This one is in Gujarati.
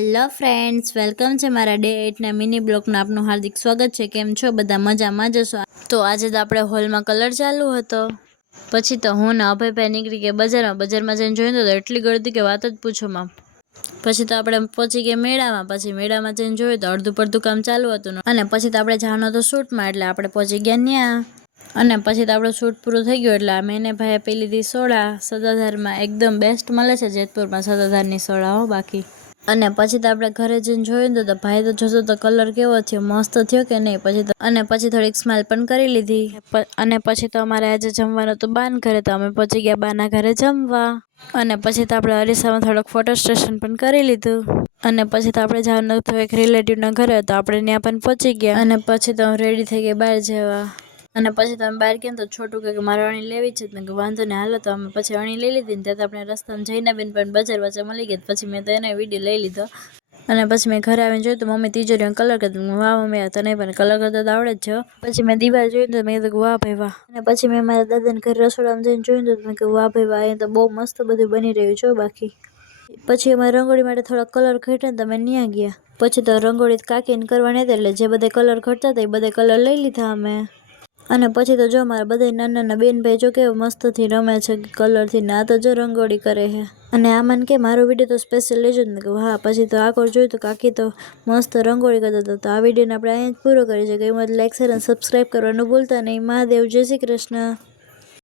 હેલો ફ્રેન્ડ્સ, વેલકમ છે મારા ડે 8ના મિની બ્લોગમાં આપનું હાર્દિક સ્વાગત છે। કેમ છો બધા? મજામાં જશો? તો આજે તો આપણે હોલમાં કલર ચાલુ હતો। પછી તો હું ને અભયભાઈ નીકળી ગયા બજારમાં જઈને જોયું તો એટલી ગળદી કે વાત જ પૂછો માં। પછી તો આપણે પહોંચી ગયા મેળામાં। પછી મેળામાં જઈને જોયું તો અડધું પડધું કામ ચાલુ હતું અને પછી તો આપણે જવાનું હતું શૂટમાં, એટલે આપણે પહોંચી ગયા ત્યાં। અને પછી તો આપણું શૂટ પૂરું થઈ ગયું એટલે મેને ભાઈએ પી લીધી સોડા। સદાધારમાં એકદમ બેસ્ટ મળે છે જેતપુરમાં સદાધારની સોડા હો બાકી। અને પછી તો આપણે ઘરે જઈને જોયું તો ભાઈ તો જોતો તો કલર કેવો થયો, મસ્ત થયો કે નહીં। પછી થોડીક સ્માઇલ પણ કરી લીધી। અને પછી તો અમારે આજે જમવાનું હતું બાન ઘરે, તો અમે પહોંચી ગયા બાના ઘરે જમવા। અને પછી તો આપણે અરીસામાં થોડોક ફોટો સ્ટેશન પણ કરી લીધું। અને પછી તો આપણે જવાનું હતું એક રિલેટિવના ઘરે, તો આપણે ત્યાં પણ પહોંચી ગયા। અને પછી તો હું રેડી થઈ ગઈ બહાર જવા। અને પછી તો અમે બહાર ગયા તો છોટું કે મારે અણી લેવી છે, મેં વાંધો ને હાલો। તો અમે પછી અણી લઈ લીધી ને ત્યાં તો આપણે રસ્તામાં જઈને બેન પણ બજાર વચ્ચે મળી ગયા। પછી મેં તો એને વિડીયો લઈ લીધો। અને પછી મેં ઘરે આવીને જોયું તો મમ્મી તિજોરીમાં કલર કરતી। વાહ મમ્મી, તને પણ કલર કરતા તો આવડે જ છે। પછી મેં દિવાલ જોયું તો મેં કીધું વાહ ભાઈ વાહ। અને પછી મેં મારા દાદાને ઘરે રસોડામાં જઈને જોયું તો મેં કીધું વાહ ભાઈ વાહ, અહીંયા તો બહુ મસ્ત બધું બની રહ્યું છે બાકી। પછી અમારે રંગોળી માટે થોડા કલર ઘટ્યા તો અમે ત્યાં ગયા। પછી તો રંગોળી કાકીને કરવાની હતી, એટલે જે બધા કલર ઘટતા હતા એ બધા કલર લઈ લીધા અમે। અને પછી તો જો મારા બધા નાના બેન ભાઈ જો કેવો મસ્તથી રમે છે કલરથી, ને આ તો જો રંગોળી કરે છે। અને આમાં કે મારો વિડીયો તો સ્પેશિયલ લેજો ને કે હા। પછી તો આગળ જોયું તો કાકી તો મસ્ત રંગોળી કરતા હતા। તો આ વિડીયોને આપણે અહીંયા જ પૂરો કરી છે। ગમ્યું હોય તો લાઈક, શેર અને સબસ્ક્રાઈબ કરવાનું ભૂલતા નહીં। મહાદેવ, જય શ્રી કૃષ્ણ।